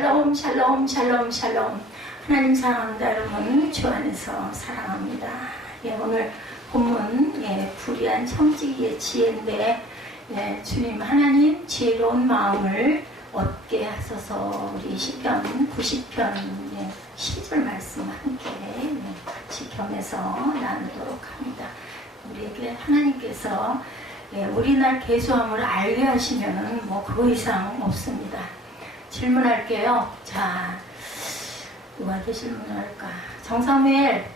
샬롬 샬롬 샬롬 샬롬. 하나님 사랑합니다. 여러분 주 안에서 사랑합니다. 오늘 본문 불의한 청지기의 지혜인데 주님 하나님 지혜로운 마음을 얻게 하소서. 우리 시편 90편 12절 말씀 함께 같이 겸해서 나누도록 합니다. 우리에게 하나님께서 우리날 계수함을 알게 하시면 그 이상 없습니다. 질문할게요. 자, 누구한테 질문할까? 정사무엘,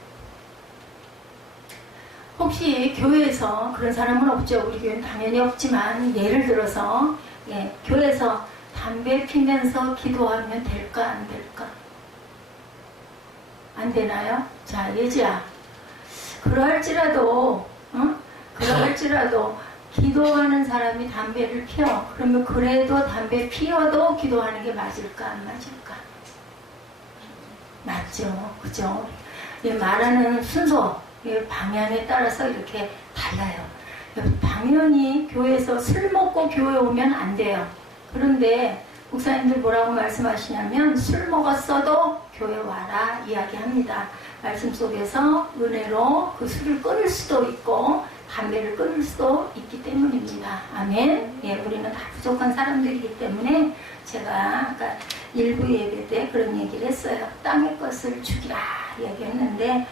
혹시 교회에서 그런 사람은 없죠? 우리 교회는 당연히 없지만 예를 들어서 교회에서 담배 피면서 기도하면 될까 안 될까? 안 되나요? 자, 예지야, 그러할지라도 기도하는 사람이 담배를 피워. 그러면 그래도 담배 피워도 기도하는 게 맞을까 안 맞을까? 맞죠. 그죠? 말하는 순서, 방향에 따라서 이렇게 달라요. 당연히 교회에서 술 먹고 교회 오면 안 돼요. 그런데 목사님들 뭐라고 말씀하시냐면 술 먹었어도 교회 와라 이야기합니다. 말씀 속에서 은혜로 그 술을 끊을 수도 있고 담배를 끊을 수도 있기 때문입니다. 아멘. 우리는 다 부족한 사람들이기 때문에 제가 아까 일부 예배 때 그런 얘기를 했어요. 땅의 것을 죽이라 얘기했는데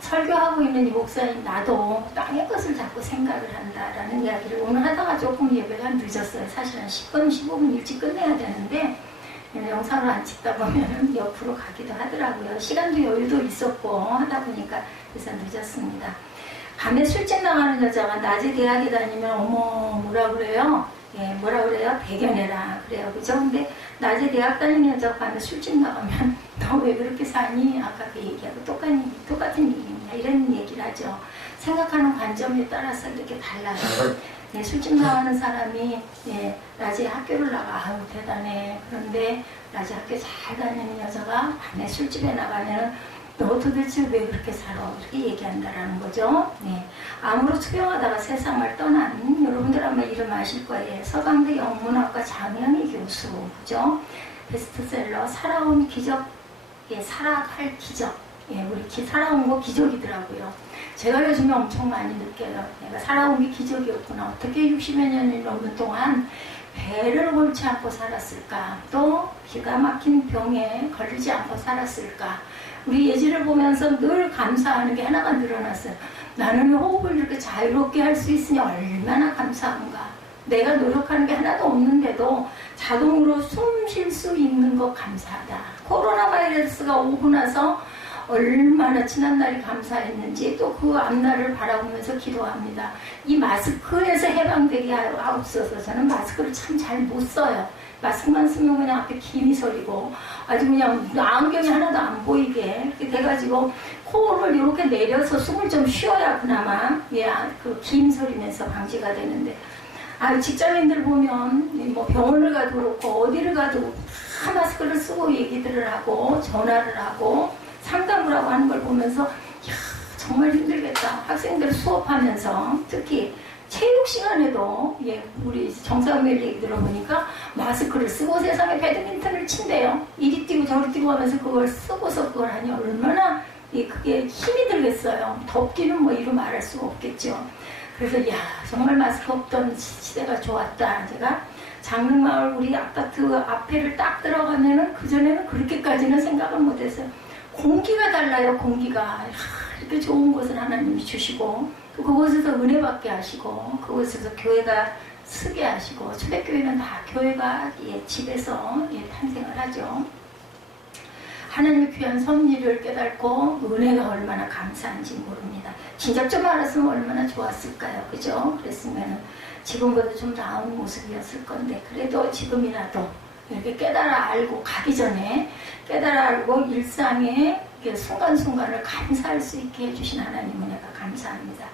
설교하고 있는 이 목사님 나도 땅의 것을 자꾸 생각을 한다라는 이야기를 오늘 하다가 조금 예배가 늦었어요. 사실 한 10분, 15분 일찍 끝내야 되는데 영상을 안 찍다 보면 옆으로 가기도 하더라고요. 시간도 여유도 있었고 하다 보니까 그래서 늦었습니다. 밤에 술집 나가는 여자가 낮에 대학에 다니면 어머 뭐라 그래요? 뭐라 그래요? 대견해라 그래요. 그죠? 근데 낮에 대학 다니는 여자가 밤에 술집 나가면 너 왜 그렇게 사니? 아까 그 얘기하고 똑같은 얘기입니다. 이런 얘기를 하죠. 생각하는 관점에 따라서 이렇게 달라요. 술집 나가는 사람이 낮에 학교를 나가 아우 대단해. 그런데 낮에 학교 잘 다니는 여자가 밤에 술집에 나가면 너 도대체 왜 그렇게 살아? 이렇게 얘기한다라는 거죠. 암으로 투병하다가 세상을 떠난 여러분들 아마 이름 아실 거예요. 서강대 영문학과 장영희 교수, 그죠? 베스트셀러 살아온 기적, 살아갈 기적. 우리 살아온 거 기적이더라고요. 제가 요즘에 엄청 많이 느껴요. 내가 살아온 게 기적이었구나. 어떻게 60여 년이 넘는 동안 배를 골치 않고 살았을까? 또 기가 막힌 병에 걸리지 않고 살았을까? 우리 예지를 보면서 늘 감사하는 게 하나가 늘어났어요. 나는 호흡을 이렇게 자유롭게 할 수 있으니 얼마나 감사한가. 내가 노력하는 게 하나도 없는데도 자동으로 숨 쉴 수 있는 것 감사하다. 코로나 바이러스가 오고 나서 얼마나 지난날이 감사했는지 또 그 앞날을 바라보면서 기도합니다. 이 마스크에서 해방되게 하옵소서. 저는 마스크를 참 잘 못 써요. 마스크만 쓰면 그냥 앞에 김이 서리고 아주 그냥 안경이 하나도 안 보이게 이렇게 돼가지고 코를 이렇게 내려서 숨을 좀 쉬어야 그나마 그 김 서리면서 방지가 되는데 직장인들 보면 병원을 가도 그렇고 어디를 가도 다 마스크를 쓰고 얘기들을 하고 전화를 하고 상담을 하고 하는 걸 보면서 정말 힘들겠다. 학생들 수업하면서 특히 체육 시간에도 우리 정사무엘 얘기 들어보니까 마스크를 쓰고 세상에 배드민턴을 친대요. 이리 뛰고 저리 뛰고 하면서 그걸 쓰고서 그걸 하니 얼마나 그게 힘이 들겠어요. 덥기는 이루 말할 수가 없겠죠. 그래서 정말 마스크 없던 시대가 좋았다. 제가 장릉마을 우리 아파트 앞에를 딱 들어가면은 그전에는 그렇게까지는 생각을 못했어요. 공기가 달라요. 공기가 이렇게 좋은 곳을 하나님이 주시고 또 그곳에서 은혜 받게 하시고 그곳에서 교회가 쓰게 하시고 초대교회는 다 교회가 집에서 탄생을 하죠. 하나님의 귀한 섭리를 깨닫고 은혜가 얼마나 감사한지 모릅니다. 진작 좀 알았으면 얼마나 좋았을까요? 그죠? 그랬으면 지금보다 좀 나은 모습이었을 건데 그래도 지금이라도 이렇게 깨달아 알고 가기 전에 깨달아 알고 일상의 순간순간을 감사할 수 있게 해주신 하나님 은혜가 감사합니다.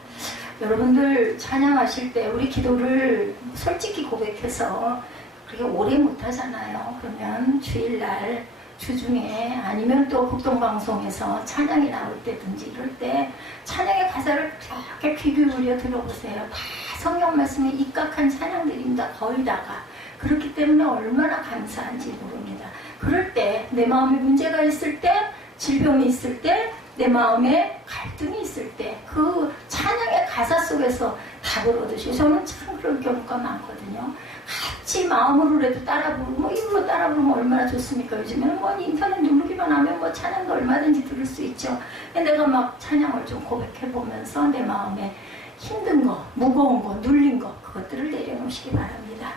여러분들 찬양하실 때 우리 기도를 솔직히 고백해서 그렇게 오래 못하잖아요. 그러면 주일날 주중에 아니면 또 국동방송에서 찬양이 나올 때든지 이럴 때 찬양의 가사를 이렇게 귀 기울여 들어보세요. 다 성경 말씀에 입각한 찬양들입니다. 거의 다가. 그렇기 때문에 얼마나 감사한지 모릅니다. 그럴 때, 내 마음에 문제가 있을 때, 질병이 있을 때, 내 마음에 갈등이 있을 때, 그 찬양의 가사 속에서 답을 얻으시고, 저는 참 그런 경우가 많거든요. 같이 마음으로라도 따라 부르고, 입으로 따라 부르면 얼마나 좋습니까? 요즘에는 뭐 인터넷 누르기만 하면 뭐 찬양도 얼마든지 들을 수 있죠. 내가 막 찬양을 좀 고백해 보면서 내 마음에 힘든 거, 무거운 거, 눌린 거, 그것들을 내려놓으시기 바랍니다.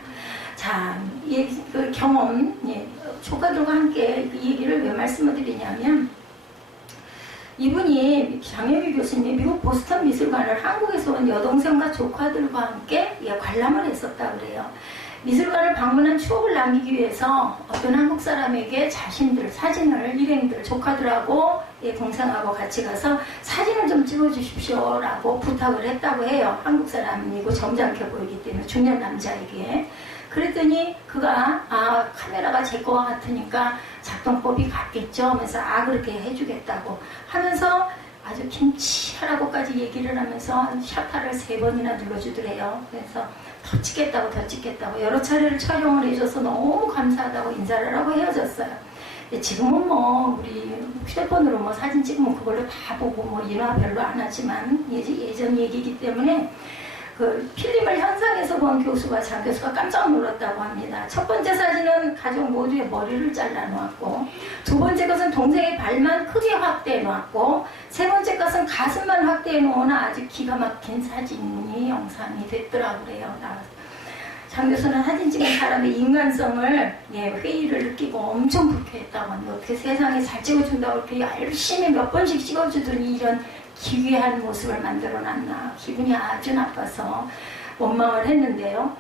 자, 그 경험, 조카들과 함께 이 얘기를 왜 말씀을 드리냐면, 이분이 장혜미 교수님이 미국 보스턴 미술관을 한국에서 온 여동생과 조카들과 함께 관람을 했었다 그래요. 미술관을 방문한 추억을 남기기 위해서 어떤 한국 사람에게 자신들 사진을, 일행들, 조카들하고 동생하고 같이 가서 사진을 좀 찍어주십시오 라고 부탁을 했다고 해요. 한국 사람이고 점잖게 보이기 때문에 중년 남자에게. 그랬더니 그가 카메라가 제 거와 같으니까 작동법이 같겠죠 하면서 그렇게 해주겠다고 하면서 아주 김치하라고까지 얘기를 하면서 셔터를 3번이나 눌러주더래요. 그래서 더 찍겠다고 여러 차례를 촬영을 해줘서 너무 감사하다고 인사를 하고 헤어졌어요. 지금은 뭐 우리 휴대폰으로 뭐 사진 찍으면 그걸로 다 보고 뭐 인화 별로 안 하지만 예전 얘기이기 때문에 그 필름을 현장에서 본 교수가 장 교수가 깜짝 놀랐다고 합니다. 첫 번째 사진은 가족 모두의 머리를 잘라 놓았고, 두 번째 것은 동생의 발만 크게 확대해 놓았고, 세 번째 것은 가슴만 확대해 놓은 아주 기가 막힌 사진이 영상이 됐더라고 그래요. 장 교수는 사진 찍은 사람의 인간성을 회의를 느끼고 엄청 불쾌했다고 합니다. 어떻게 세상에 잘 찍어준다고 이렇게 열심히 몇 번씩 찍어주더니 이런 기괴한 모습을 만들어놨나, 기분이 아주 나빠서 원망을 했는데요.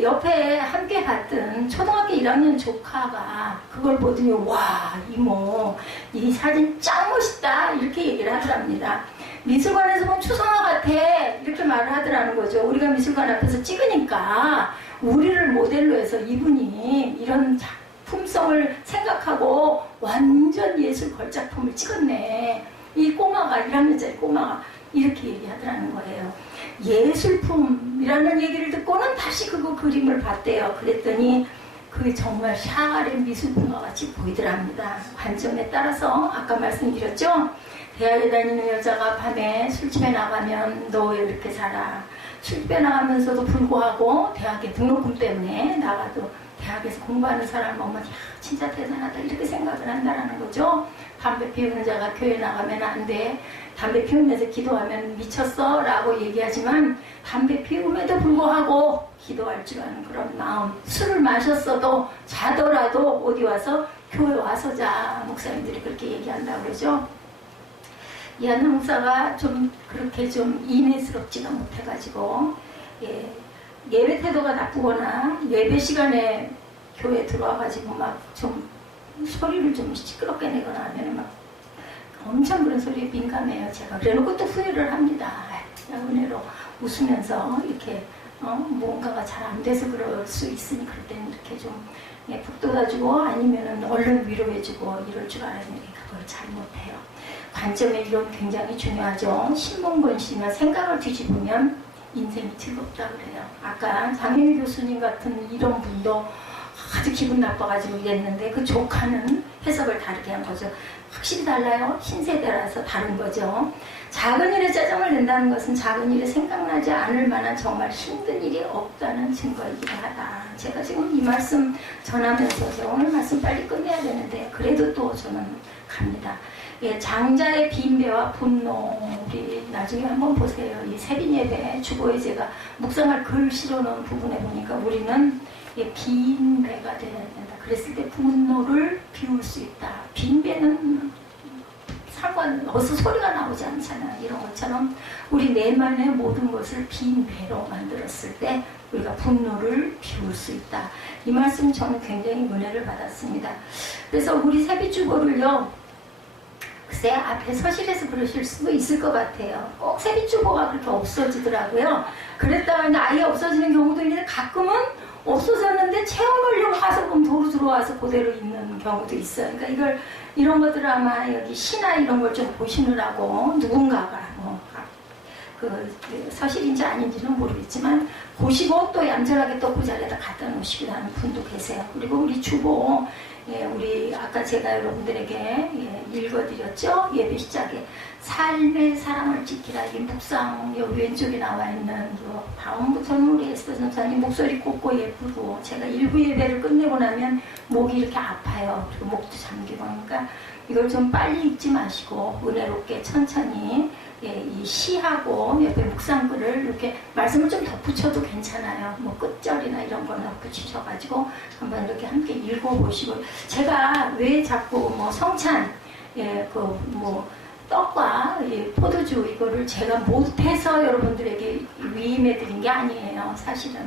옆에 함께 갔던 초등학교 1학년 조카가 그걸 보더니 와, 이모 이 사진 짱 멋있다 이렇게 얘기를 하더랍니다. 미술관에서 본 추상화 같아 이렇게 말을 하더라는 거죠. 우리가 미술관 앞에서 찍으니까 우리를 모델로 해서 이분이 이런 작품성을 생각하고 완전 예술 걸작품을 찍었네. 이 꼬마가 1학년짜리 꼬마가 이렇게 얘기하더라는 거예요. 예술품이라는 얘기를 듣고는 다시 그거 그림을 봤대요. 그랬더니 그게 정말 샤갈의 미술품과 같이 보이더랍니다. 관점에 따라서 아까 말씀드렸죠. 대학에 다니는 여자가 밤에 술집에 나가면 너 왜 이렇게 살아. 술집에 나가면서도 불구하고 대학에 등록금 때문에 나가도 대학에서 공부하는 사람 보면 진짜 대단하다 이렇게 생각을 한다는 거죠. 담배 피우는 자가 교회 나가면 안 돼. 담배 피우면서 기도하면 미쳤어 라고 얘기하지만 담배 피움에도 불구하고 기도할 줄 아는 그런 마음. 술을 마셨어도 자더라도 어디 와서 교회 와서 자. 목사님들이 그렇게 얘기한다고 그러죠. 이한나 목사가 좀 그렇게 좀 인내스럽지가 못해가지고 예배 태도가 나쁘거나 예배 시간에 교회 들어와가지고 막 좀 소리를 좀 시끄럽게 내거나 하면 막 엄청 그런 소리에 민감해요. 제가 그래놓고 또 후회를 합니다. 은혜로 웃으면서 이렇게 뭔가가 잘 안 돼서 그럴 수 있으니 그럴 때는 이렇게 좀 북돋아주고 아니면은 얼른 위로해주고 이럴 줄 알았는데 그걸 잘 못해요. 관점의 이론 굉장히 중요하죠. 신문권시나 생각을 뒤집으면 인생이 즐겁다 그래요. 아까 장혜미 교수님 같은 이런 분도 아주 기분 나빠가지고 이랬는데 그 조카는 해석을 다르게 한 거죠. 확실히 달라요. 신세대라서 다른 거죠. 작은 일에 짜증을 낸다는 것은 작은 일이 생각나지 않을 만한 정말 힘든 일이 없다는 증거이기도 하다. 제가 지금 이 말씀 전하면서 제가 오늘 말씀 빨리 끝내야 되는데 그래도 또 저는 갑니다. 장자의 빈배와 분노, 우리 나중에 한번 보세요. 이 세빈 예배 주보에 제가 묵상할 글 실어놓은 부분에 보니까 우리는 빈배가 되어야 된다. 그랬을 때 분노를 비울 수 있다. 빈배는 어서 소리가 나오지 않잖아. 이런 것처럼 우리 내면의 모든 것을 빈배로 만들었을 때 우리가 분노를 비울 수 있다. 이 말씀 저는 굉장히 은혜를 받았습니다. 그래서 우리 세빛주보를요. 글쎄 앞에 서실에서 그러실 수도 있을 것 같아요. 꼭 세빛주보가 그렇게 없어지더라고요. 그랬다가 이제 아예 없어지는 경우도 있는데 가끔은 없어졌는데 채워놓으려고 화석금 도로 들어와서 그대로 있는 경우도 있어요. 그러니까 이런 것들을 아마 여기 시나 이런 걸 좀 보시느라고 누군가가 그 서실인지 아닌지는 모르겠지만 보시고 또 얌전하게 또 그 자리에다 갖다 놓으시기도 하는 분도 계세요. 그리고 우리 주보, 우리 아까 제가 여러분들에게 읽어드렸죠. 예배 시작에 삶의 사랑을 지키라. 이 묵상 여기 왼쪽에 나와 있는 다음부터는 우리 에스더 전사님 목소리 곱고 예쁘고, 제가 일부 예배를 끝내고 나면 목이 이렇게 아파요. 그리고 목도 잠기고 하니까 이걸 좀 빨리 읽지 마시고 은혜롭게 천천히 이 시하고 옆에 묵상글을 이렇게 말씀을 좀 덧붙여도 괜찮아요. 뭐 끝절이나 이런 거는 덧붙이셔가지고 한번 이렇게 함께 읽어보시고, 제가 왜 자꾸 뭐 성찬, 떡과 포도주 이거를 제가 못해서 여러분들에게 위임해드린 게 아니에요. 사실은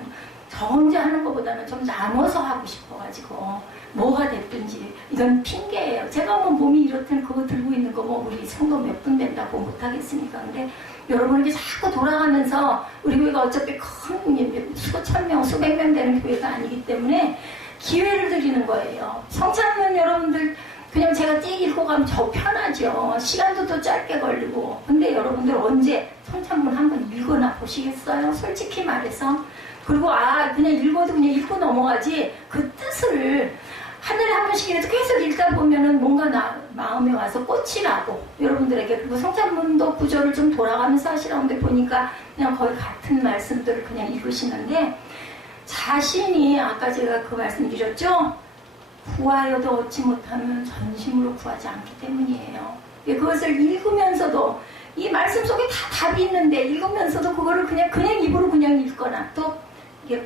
저 혼자 하는 것보다는 좀 나눠서 하고 싶어가지고, 뭐가 됐든지 이건 핑계예요. 제가 뭐 몸이 이렇든 그거 들고 있는 거 뭐 우리 성도 몇 분 된다고 못하겠습니까? 근데 여러분에게 자꾸 돌아가면서 우리 교회가 어차피 큰 수천 명, 수백 명 되는 교회가 아니기 때문에 기회를 드리는 거예요. 성찬은 여러분들 그냥 제가 띡 읽고 가면 더 편하죠. 시간도 더 짧게 걸리고. 근데 여러분들 언제 성찬문 한번 읽어나 보시겠어요? 솔직히 말해서. 그리고 그냥 읽어도 그냥 읽고 넘어가지, 그 뜻을 하늘에 한 번씩이라도 계속 읽다 보면은 뭔가 마음에 와서 꽃이 나고, 여러분들에게. 그리고 성찬문도 구절을 좀 돌아가면서 하시라는데 보니까 그냥 거의 같은 말씀들을 그냥 읽으시는데, 자신이 아까 제가 그 말씀 드렸죠? 구하여도 얻지 못하면 전심으로 구하지 않기 때문이에요. 그것을 읽으면서도 이 말씀 속에 다 답이 있는데 읽으면서도 그거를 그냥 입으로 그냥 읽거나, 또 이게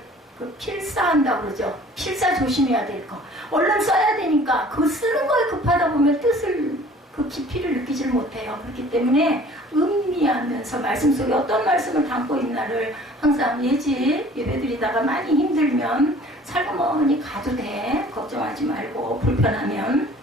필사한다고 그러죠. 필사 조심해야 될 거. 얼른 써야 되니까 그 쓰는 거에 급하다 보면 뜻을, 그 깊이를 느끼질 못해요. 그렇기 때문에 음미하면서 말씀 속에 어떤 말씀을 담고 있나를 항상 예배드리다가 많이 힘들면 살그머니 가도 돼. 걱정하지 말고. 불편하면.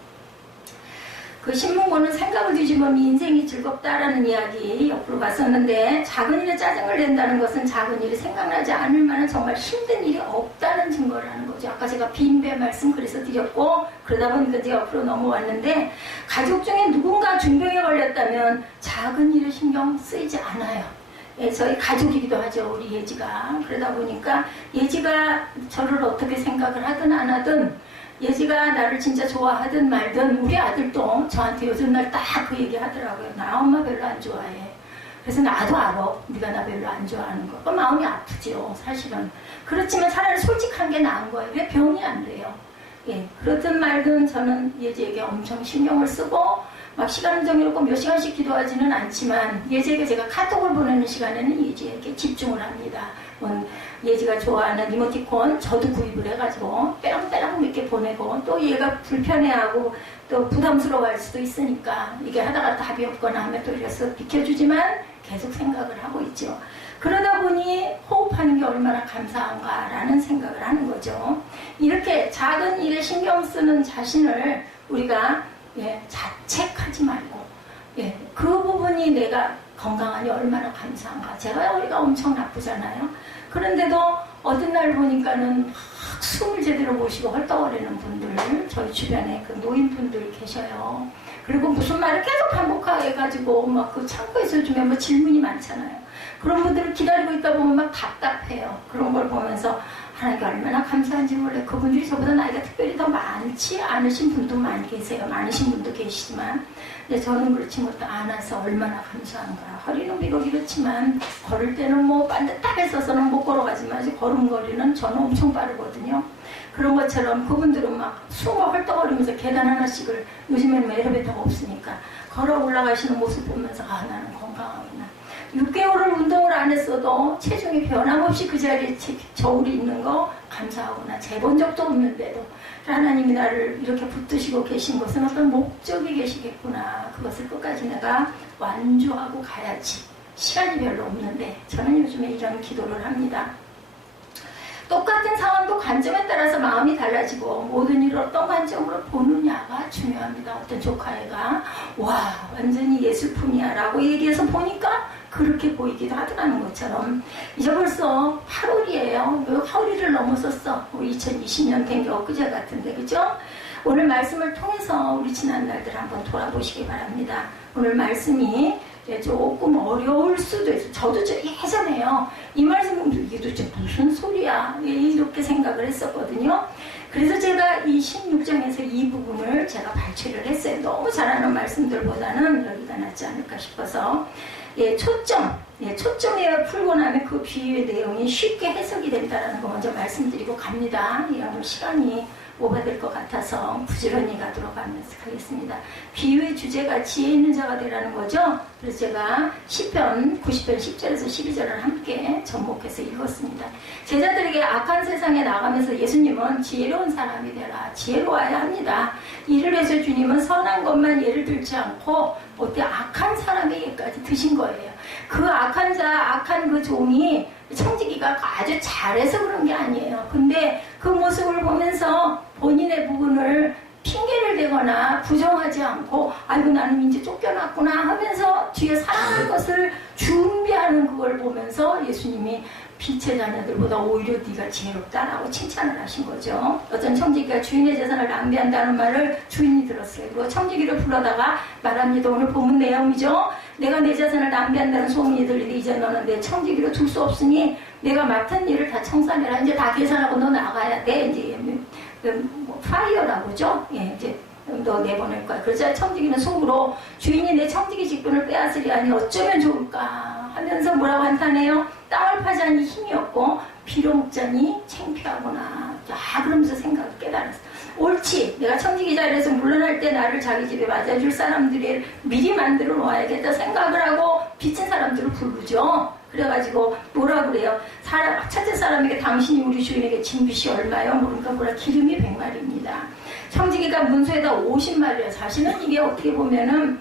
그 신문고는 생각을 뒤집으면 인생이 즐겁다라는 이야기 옆으로 갔었는데, 작은 일에 짜증을 낸다는 것은 작은 일이 생각나지 않을 만한 정말 힘든 일이 없다는 증거를 하는 거죠. 아까 제가 빈배 말씀 그래서 드렸고, 그러다 보니까 이제 옆으로 넘어왔는데, 가족 중에 누군가 중병에 걸렸다면 작은 일에 신경 쓰이지 않아요. 저희 가족이기도 하죠, 우리 예지가. 그러다 보니까 예지가 저를 어떻게 생각을 하든 안 하든, 예지가 나를 진짜 좋아하든 말든, 우리 아들도 저한테 요즘 날 딱 그 얘기 하더라고요. 나 엄마 별로 안 좋아해. 그래서 나도 알아. 네가 나 별로 안 좋아하는 거. 그 마음이 아프죠, 사실은. 그렇지만 차라리 솔직한 게 나은 거예요. 왜 병이 안 돼요? 그렇든 말든 저는 예지에게 엄청 신경을 쓰고, 막 시간을 정해놓고 몇 시간씩 기도하지는 않지만, 예지에게 제가 카톡을 보내는 시간에는 예지에게 집중을 합니다. 예지가 좋아하는 이모티콘 저도 구입을 해가지고 빼랑빼랑 몇 개 보내고, 또 얘가 불편해하고 또 부담스러워할 수도 있으니까 이게 하다가 답이 없거나 하면 또 이래서 비켜주지만 계속 생각을 하고 있죠. 그러다 보니 호흡하는 게 얼마나 감사한가라는 생각을 하는 거죠. 이렇게 작은 일에 신경 쓰는 자신을 우리가 자책하지 말고, 그 부분이 내가 건강하니 얼마나 감사한가. 제가 우리가 엄청 나쁘잖아요. 그런데도 어떤 날 보니까는 막 숨을 제대로 못 쉬고 헐떡거리는 분들, 저희 주변에 그 노인분들 계셔요. 그리고 무슨 말을 계속 반복해가지고 막 그 창고에서 요즘에 뭐 질문이 많잖아요. 그런 분들을 기다리고 있다 보면 막 답답해요. 그런 걸 보면서 하나님께 얼마나 감사한지 몰라요. 그분들이 저보다 나이가 특별히 더 많지 않으신 분도 많이 계세요. 많으신 분도 계시지만, 근데 저는 그렇지 못해 않아서 얼마나 감사한가. 허리는 비록 이렇지만 걸을 때는 뭐 반듯하게 서서는 못 걸어가지만 걸음걸이는 저는 엄청 빠르거든요. 그런 것처럼 그분들은 막 숨을 헐떡거리면서 계단 하나씩을, 요즘에는 뭐 엘리베이터가 없으니까 걸어 올라가시는 모습 보면서 나는 건강하구나. 6개월을 운동을 안 했어도 체중이 변함없이 그 자리에 저울이 있는 거 감사하구나. 재본 적도 없는데도 하나님이 나를 이렇게 붙드시고 계신 것은 어떤 목적이 계시겠구나. 그것을 끝까지 내가 완주하고 가야지. 시간이 별로 없는데 저는 요즘에 이런 기도를 합니다. 똑같은 상황도 관점에 따라서 마음이 달라지고, 모든 일을 어떤 관점으로 보느냐가 중요합니다. 어떤 조카애가 와 완전히 예술품이야 라고 얘기해서 보니까 그렇게 보이기도 하더라는 것처럼, 이제 벌써 8월이에요. 8월을 넘어섰어. 2020년 된 게 엊그제 같은데, 그죠? 오늘 말씀을 통해서 우리 지난 날들 한번 돌아보시기 바랍니다. 오늘 말씀이 조금 어려울 수도 있어요. 저도 예전에요. 이 말씀 이게 도대체 무슨 소리야? 이렇게 생각을 했었거든요. 그래서 제가 이 16장에서 이 부분을 제가 발췌를 했어요. 너무 잘하는 말씀들보다는 여기가 낫지 않을까 싶어서. 초점에 풀고 나면 그 비유의 내용이 쉽게 해석이 된다는 거 먼저 말씀드리고 갑니다. 오늘 시간이 오버될 것 같아서 부지런히 가도록 하겠습니다. 비유의 주제가 지혜 있는 자가 되라는 거죠. 그래서 제가 시편 90편 10절에서 12절을 함께 접목해서 읽었습니다. 제자들에게 악한 세상에 나가면서 예수님은 지혜로운 사람이 되라. 지혜로워야 합니다. 이를 위해서 주님은 선한 것만 예를 들지 않고 어때 악한 사람에게까지 드신 거예요. 그 악한 자, 악한 그 종이 청지기가 아주 잘해서 그런 게 아니에요. 근데 그 모습을 보면서 본인의 부분을 핑계를 대거나 부정하지 않고 아이고 나는 이제 쫓겨났구나 하면서 뒤에 사랑할 것을 준비하는 그걸 보면서 예수님이 빛의 자녀들보다 오히려 네가 지혜롭다라고 칭찬을 하신 거죠. 어떤 청지기가 주인의 재산을 낭비한다는 말을 주인이 들었어요. 그리고 청지기를 불러다가 말합니다. 오늘 본문 내용이죠. 내가 내 재산을 낭비한다는 소문이 들리니 이제 너는 내 청지기로 둘 수 없으니 내가 맡은 일을 다 청산해라. 이제 다 계산하고 너 나가야 돼. 이제 파이어라고죠. 이제 너 내보낼 거야. 그러자 청지기는 속으로 주인이 내 청지기 직분을 빼앗으리 하니 어쩌면 좋을까 하면서 뭐라고 한탄해요. 땅을 파자니 힘이 없고 비료 먹자니 창피하구나. 그러면서 생각을 깨달았어. 옳지. 내가 청지기 자리에서 물러날 때 나를 자기 집에 맞아줄 사람들이 미리 만들어 놓아야겠다 생각을 하고 빚진 사람들을 부르죠. 그래가지고 뭐라 그래요? 첫째 사람에게 당신이 우리 주인에게 진 빚이 얼마요? 그러니까 뭐라 기름이 100마리입니다. 청지기가 문서에다 50마리예요. 사실은 이게 어떻게 보면은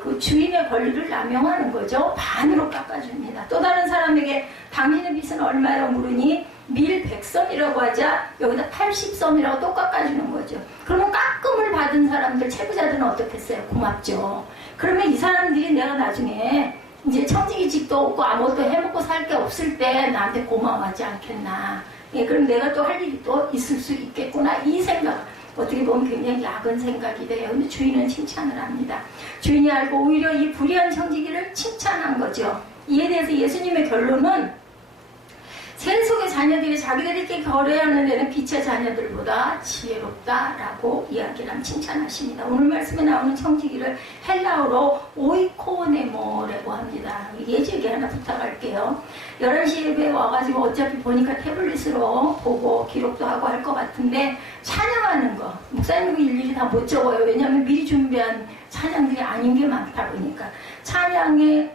그 주인의 권리를 남용하는 거죠. 반으로 깎아줍니다. 또 다른 사람에게 당신의 빚은 얼마요? 물으니 밀 100섬이라고 하자 여기다 80섬이라고 또 깎아주는 거죠. 그러면 깎음을 받은 사람들, 채부자들은 어떻겠어요? 고맙죠. 그러면 이 사람들이 내가 나중에 이제 청지기직도 없고 아무것도 해먹고 살 게 없을 때 나한테 고마워하지 않겠나. 그럼 내가 또 할 일이 또 있을 수 있겠구나. 이 생각. 어떻게 보면 굉장히 야근 생각이 돼요. 근데 주인은 칭찬을 합니다. 주인이 알고 오히려 이 불의한 청지기를 칭찬한 거죠. 이에 대해서 예수님의 결론은 세속의 자녀들이 자기들끼리 거래하는 데는 빛의 자녀들보다 지혜롭다라고 이야기를 칭찬하십니다. 오늘 말씀에 나오는 청지기를 헬라어로 오이코네모라고 합니다. 예제기 하나 부탁할게요. 11시 예배에 와가지고 어차피 보니까 태블릿으로 보고 기록도 하고 할 것 같은데 찬양하는 거 목사님도 일일이 다 못 적어요. 왜냐하면 미리 준비한 찬양들이 아닌 게 많다 보니까 찬양의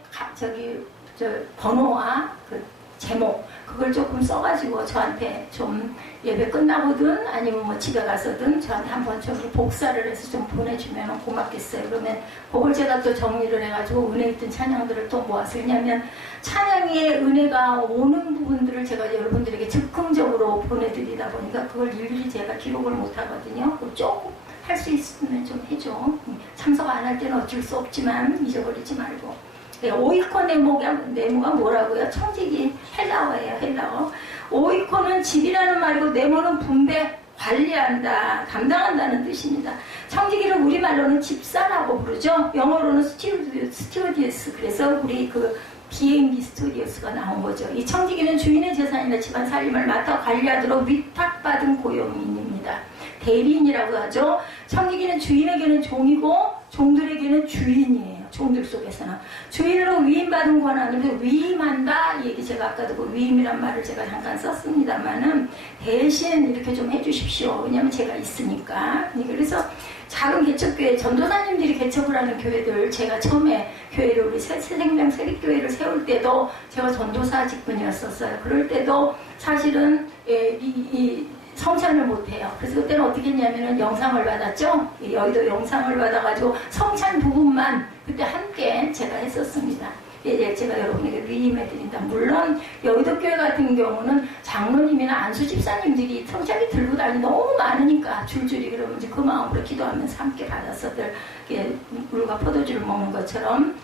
번호와 그 제목 그걸 조금 써가지고 저한테 좀 예배 끝나고든 아니면 뭐 집에 가서든 저한테 한번 좀 복사를 해서 좀 보내주면 고맙겠어요. 그러면 그걸 제가 또 정리를 해가지고 은혜 있던 찬양들을 또 모아서 왜냐하면 찬양의 은혜가 오는 부분들을 제가 여러분들에게 즉흥적으로 보내드리다 보니까 그걸 일일이 제가 기록을 못하거든요. 조금 할 수 있으면 좀 해줘. 참석 안 할 때는 어쩔 수 없지만 잊어버리지 말고. 오이코 네모가 뭐라고요? 청지기 헬라어예요. 헬라어. 오이코는 집이라는 말이고 네모는 분배, 관리한다, 담당한다는 뜻입니다. 청지기를 우리말로는 집사라고 부르죠. 영어로는 스튜어디스. 그래서 우리 그 비행기 스튜디오스가 나온 거죠. 이 청지기는 주인의 재산이나 집안 살림을 맡아 관리하도록 위탁받은 고용인입니다. 대리인이라고 하죠. 청지기는 주인에게는 종이고 종들에게는 주인이에요. 종들 속에서는 주인으로 위임받은 권한을 위임한다. 이 얘기 제가 아까도 그 위임이란 말을 제가 잠깐 썼습니다만은 대신 이렇게 좀 해주십시오. 왜냐하면 제가 있으니까. 그래서 작은 개척교회 전도사님들이 개척을 하는 교회들 제가 처음에 교회를 우리 새생명 세립교회를 세울 때도 제가 전도사 직분이었었어요. 그럴 때도 사실은 성찬을 못해요. 그래서 그때는 어떻게 했냐면은 영상을 받았죠. 여의도 영상을 받아가지고 성찬 부분만 그때 함께 제가 했었습니다. 제가 여러분에게 위임해드린다. 물론 여의도 교회 같은 경우는 장로님이나 안수 집사님들이 성찬이 들고 다니 너무 많으니까 줄줄이 그러면 이제 그 마음으로 기도하면서 함께 받았어들 물과 포도주를 먹는 것처럼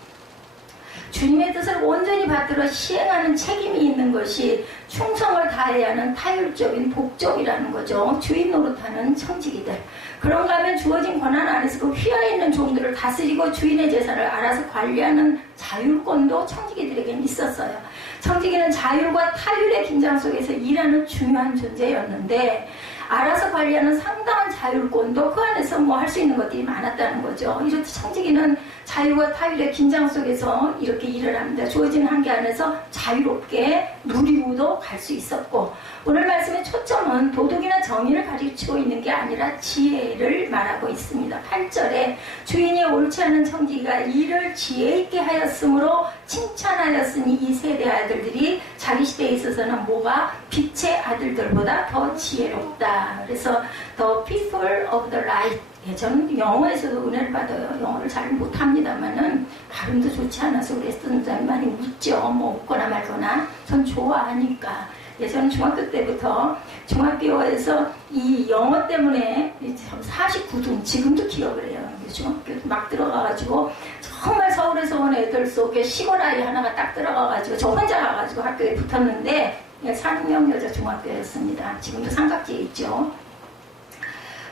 주님의 뜻을 온전히 받들어 시행하는 책임이 있는 것이 충성을 다해야 하는 타율적인 복종이라는 거죠. 주인 노릇하는 청지기들. 그런가 하면 청지기는 주어진 권한 안에서 그 휘하에 있는 종들을 다스리고 주인의 재산을 알아서 관리하는 자율권도 청지기들에게는 있었어요. 청지기는 자율과 타율의 긴장 속에서 일하는 중요한 존재였는데 알아서 관리하는 상당한 자율권도 그 안에서 뭐 할 수 있는 것들이 많았다는 거죠. 이렇게 청지기는 자율과 타율의 긴장 속에서 이렇게 일을 합니다. 주어진 한계 안에서 자유롭게 누리고도 갈 수 있었고, 오늘 말씀의 초점은 도덕이나 정의를 가르치고 있는 게 아니라 지혜를 말하고 있습니다. 8절에 주인이 옳지 않은 청지기가 일을 지혜 있게 하였으므로 칭찬하였으니 이 세대 아들들이 자기 시대에 있어서는 뭐가 빛의 아들들보다 더 지혜롭다. 그래서 The people of the light. 예, 저는 영어에서도 은혜를 받아요. 영어를 잘 못합니다만은 발음도 좋지 않아서 그랬던 사람이 많이 웃죠. 뭐 웃거나 말거나. 전 좋아하니까. 예, 저는 중학교 때부터 중학교에서 이 영어 때문에 49등 지금도 기억을 해요. 중학교 막 들어가가지고 정말 서울에서 온 애들 속에 시골 아이 하나가 딱 들어가가지고 저 혼자 가가지고 학교에 붙었는데 상명 여자 중학교였습니다. 지금도 삼각지에 있죠.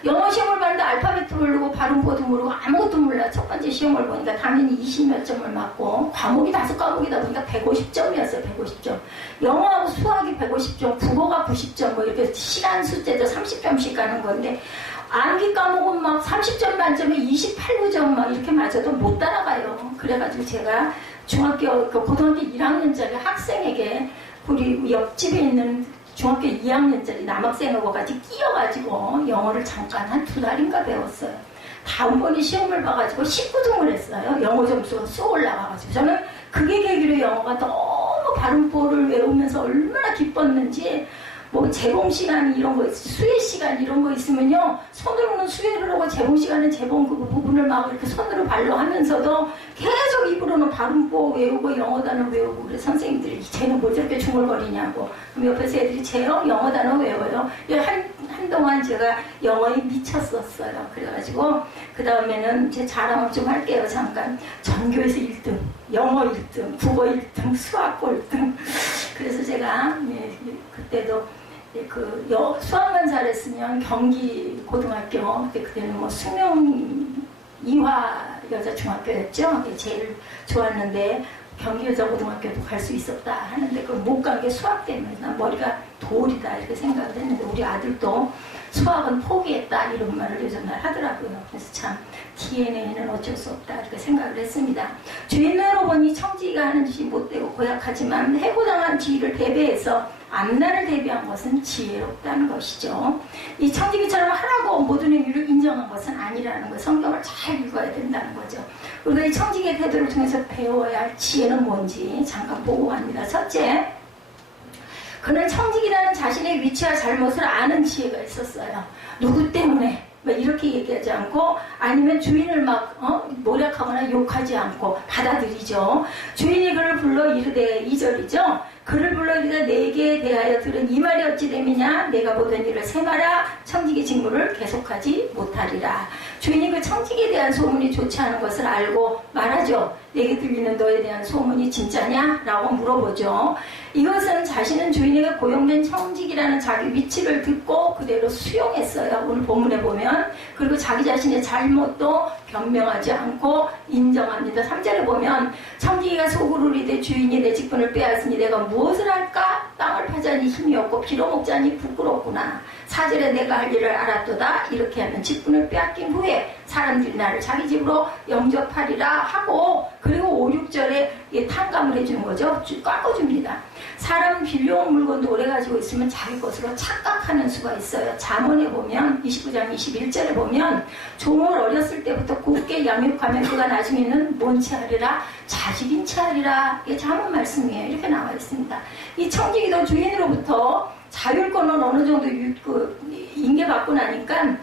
영어 시험을 봤는데 알파벳도 모르고 발음법도 모르고 아무것도 몰라. 첫 번째 시험을 보니까 당연히 20몇 점을 맞고 과목이 5과목이다 보니까 150점이었어요. 150점. 영어하고 수학이 150점, 국어가 90점, 뭐 이렇게 시간 숙제도 30점씩 가는 건데 암기 과목은 막 30점 만점에 28점 막 이렇게 맞아도 못 따라가요. 그래가지고 제가 고등학교 1학년짜리 학생에게 우리 옆집에 있는 중학교 2학년짜리 남학생하고 같이 끼어가지고 영어를 잠깐 한 2달인가 배웠어요. 다음번에 시험을 봐가지고 19등을 했어요. 영어 점수가 쑥 올라가가지고. 저는 그게 계기로 영어가 너무 발음법을 외우면서 얼마나 기뻤는지, 뭐 재봉 시간 이런 거, 수혜 시간 이런 거 있으면요, 손으로는 수혜를 하고 재봉 시간은 재봉 그 부분을 막 이렇게 손으로 발로 하면서도 계속 입으로는 발음법 외우고 영어 단어 외우고. 그래서 선생님들이 쟤는 뭐 저렇게 중얼거리냐고. 그럼 옆에서 애들이 쟤요 영어 단어 외워요. 한동안 제가 영어에 미쳤었어요. 그래가지고 그 다음에는 제 자랑을 좀 할게요. 잠깐. 전교에서 1등, 영어 1등, 국어 1등, 수학 꼴등. 그래서 제가 그때도 수학만 잘했으면 경기 고등학교, 그때는 뭐 수명 이화 여자 중학교였죠. 제일 좋았는데 경기 여자 고등학교도 갈 수 있었다 하는데 그걸 못 간 게 수학 때문에. 난 머리가 돌이다 이렇게 생각을 했는데 우리 아들도 수학은 포기했다 이런 말을 요즘날 하더라고요. 그래서 참 DNA는 어쩔 수 없다 이렇게 생각을 했습니다. 주인으로 보니 청지기가 하는 짓이 못되고 고약하지만 해고당한 뒤를 대비해서 앞날을 대비한 것은 지혜롭다는 것이죠. 이 청지기처럼 하라고 모든 행위를 인정한 것은 아니라는 거, 성경을 잘 읽어야 된다는 거죠. 우리가 이 청지기의 태도를 통해서 배워야 할 지혜는 뭔지 잠깐 보고 갑니다. 첫째, 그는 청지기라는 자신의 위치와 잘못을 아는 지혜가 있었어요. 누구 때문에 막 이렇게 얘기하지 않고, 아니면 주인을 막 모략하거나 욕하지 않고 받아들이죠. 주인이 그를 불러 이르되, 2절이죠. 그를 불러 이르되 내게 대하여 들은 이 말이 어찌 됨이냐. 내가 보던 일을 세마라. 청지기 직무를 계속하지 못하리라. 주인이 그 청지기에 대한 소문이 좋지 않은 것을 알고 말하죠. 내게 들리는 너에 대한 소문이 진짜냐? 라고 물어보죠. 이것은 자신은 주인에게 고용된 청지기라는 자기 위치를 듣고 그대로 수용했어요. 오늘 본문에 보면. 그리고 자기 자신의 잘못도 변명하지 않고 인정합니다. 3절에 보면 청지기가 속으로 이르되 주인이 내 직분을 빼앗으니 내가 무엇을 할까? 땅을 파자니 힘이 없고 빌어먹자니 부끄럽구나. 4절에 내가 할 일을 알았도다. 이렇게 하면 직분을 빼앗긴 후에 사람들이 나를 자기 집으로 영접하리라 하고, 그리고 5, 6절에 탕감을 해주는 거죠. 깎아줍니다. 사람은 빌려온 물건도 오래 가지고 있으면 자기 것으로 착각하는 수가 있어요. 잠언에 보면 29장 21절에 보면 종을 어렸을 때부터 곱게 양육하면 그가 나중에는 뭔지 하리라? 자식인 채 하리라. 이게 잠언 말씀이에요. 이렇게 나와 있습니다. 이 청지기도 주인으로부터 자율권을 어느 정도 인계받고 나니까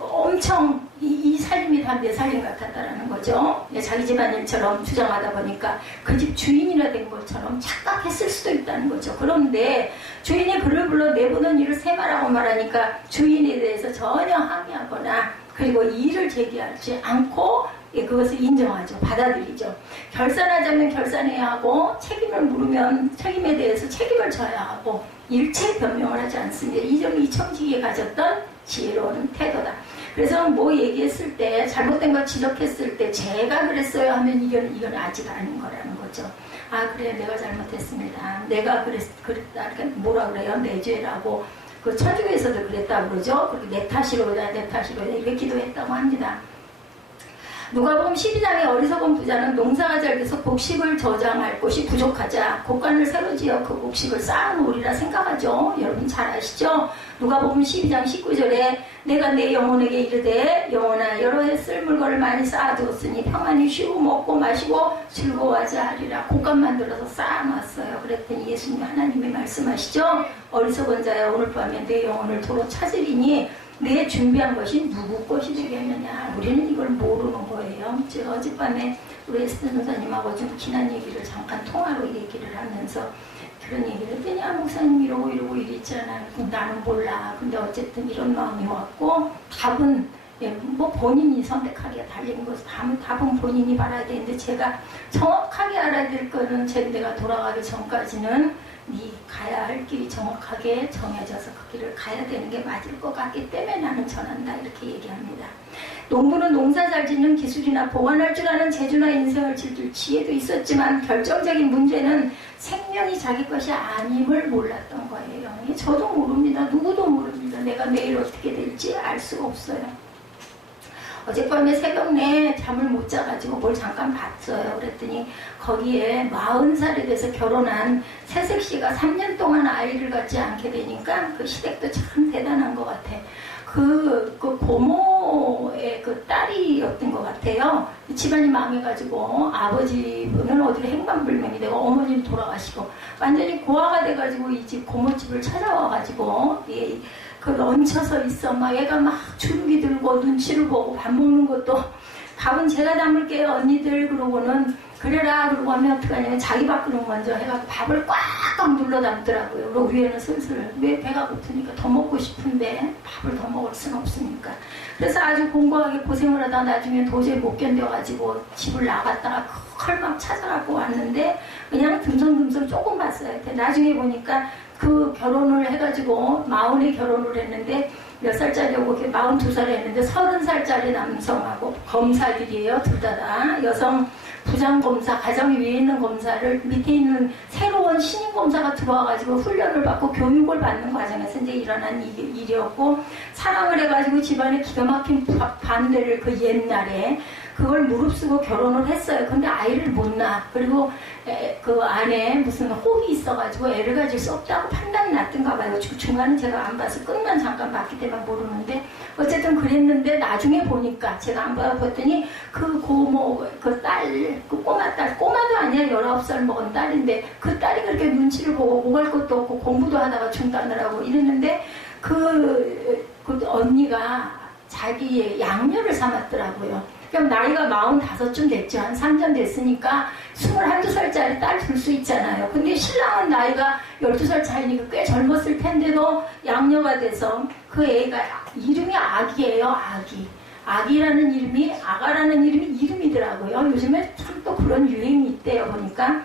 엄청 이 살림이 다 내 살림 같았다라는 거죠. 자기 집안일처럼 주장하다 보니까 그 집 주인이라 된 것처럼 착각했을 수도 있다는 거죠. 그런데 주인이 그를 불러 내보는 일을 세마라고 말하니까 주인에 대해서 전혀 항의하거나 그리고 이의를 제기하지 않고 그것을 인정하죠. 받아들이죠. 결산하자면 결산해야 하고 책임을 물으면 책임에 대해서 책임을 져야 하고 일체 변명을 하지 않습니다. 이 점이 이 청지기에 가졌던 지혜로운 태도다. 그래서 뭐 얘기했을 때 잘못된 거 지적했을 때 제가 그랬어요 하면 이건 아직 아닌 거라는 거죠. 아 그래 내가 잘못했습니다. 내가 그랬다. 뭐라 그래요? 내 죄라고. 그 천주교에서도 그랬다고 그러죠. 그렇게 내 탓이로다 내 탓이로다 이렇게 기도했다고 합니다. 누가복음 12장의 어리석은 부자는 농사가 잘 돼서 곡식을 저장할 곳이 부족하자 곡간을 새로 지어 그 곡식을 쌓아놓으리라 생각하죠. 여러분 잘 아시죠? 누가복음 12장 19절에 내가 내 영혼에게 이르되 영혼아 여러 해 쓸 물건을 많이 쌓아두었으니 평안히 쉬고 먹고 마시고 즐거워하자 하리라. 곡간 만들어서 쌓아놨어요. 그랬더니 예수님 하나님이 말씀하시죠. 어리석은 자야 오늘 밤에 내 영혼을 도로 찾으리니 내 준비한 것이 누구 것이 되겠느냐. 우리는 이걸 모르는 거예요. 제가 어젯밤에 우리 에스더 전사님하고 좀 지난 얘기를 잠깐 통화로 얘기를 하면서 그런 얘기를 했더니 아 목사님 이러고 이리 있잖아요. 나는 몰라. 근데 어쨌든 이런 마음이 왔고 답은 뭐 본인이 선택하기가 달린 거죠. 답은 본인이 알아야 되는데 제가 정확하게 알아야 될 거는 내가 돌아가기 전까지는 네 가야 할 길이 정확하게 정해져서 그 길을 가야 되는 게 맞을 것 같기 때문에 나는 전한다 이렇게 얘기합니다. 농부는 농사 잘 짓는 기술이나 보관할 줄 아는 재주나 인생을 지을 지혜도 있었지만 결정적인 문제는 생명이 자기 것이 아님을 몰랐던 거예요. 저도 모릅니다. 누구도 모릅니다. 내가 내일 어떻게 될지 알 수가 없어요. 어젯밤에 새벽 내에 잠을 못 자가지고 뭘 잠깐 봤어요. 그랬더니 거기에 40살이 돼서 결혼한 새색시가 3년 동안 아이를 갖지 않게 되니까 그 시댁도 참 대단한 것 같아. 그 고모의 그 딸이었던 것 같아요. 집안이 망해가지고 아버지는 어디로 행방불명이 되고 어머니는 돌아가시고 완전히 고아가 돼가지고 이 집 고모집을 찾아와가지고 그 얹혀서 있어. 막 얘가 막 주눅이 들고 눈치를 보고 밥 먹는 것도 밥은 제가 담을게요 언니들 그러고는 그래라 그러고 하면 어떡하냐면 자기 밥그릇 먼저 해가지고 밥을 꽉꽉 눌러 담더라고요. 그리고 위에는 슬슬 왜 배가 고프니까 더 먹고 싶은데 밥을 더 먹을 수는 없으니까. 그래서 아주 공고하게 고생을 하다 나중에 도저히 못 견뎌가지고 집을 나갔다가 컬막 찾아가고 왔는데 그냥 듬성듬성 조금 봤어요. 나중에 보니까 그 결혼을 해가지고 40에 결혼을 했는데 몇 살짜리하고 42살에 했는데 30살짜리 남성하고 검사들이에요. 둘 다 여성 부장검사 가정 위에 있는 검사를 밑에 있는 새로운 신임 검사가 들어와가지고 훈련을 받고 교육을 받는 과정에서 이제 일어난 일이었고 사랑을 해가지고 집안에 기가 막힌 반대를 그 옛날에 그걸 무릅쓰고 결혼을 했어요. 근데 아이를 못 낳아. 그리고 그 안에 무슨 혹이 있어가지고 애를 가질 수 없다고 판단이 났던가 봐요. 중간은 제가 안 봐서 끝만 잠깐 봤기 때문에 모르는데 어쨌든 그랬는데 나중에 보니까 제가 안 봐봤더니 그 고모 그 딸 그 꼬마도 아니야 19살 먹은 딸인데 그 딸이 그렇게 눈치를 보고 오갈 것도 없고 공부도 하다가 중단을 하고 이랬는데 그 언니가 자기의 양녀를 삼았더라고요. 그럼 나이가 45쯤 됐죠. 한 3년 됐으니까 21~22살짜리 딸 둘 수 있잖아요. 근데 신랑은 나이가 12살 차이니까 꽤 젊었을 텐데도 양녀가 돼서 그 애가 이름이 아기예요. 아기라는 이름이 아가라는 이름이더라고요. 요즘에 참 또 그런 유행이 있대요. 보니까.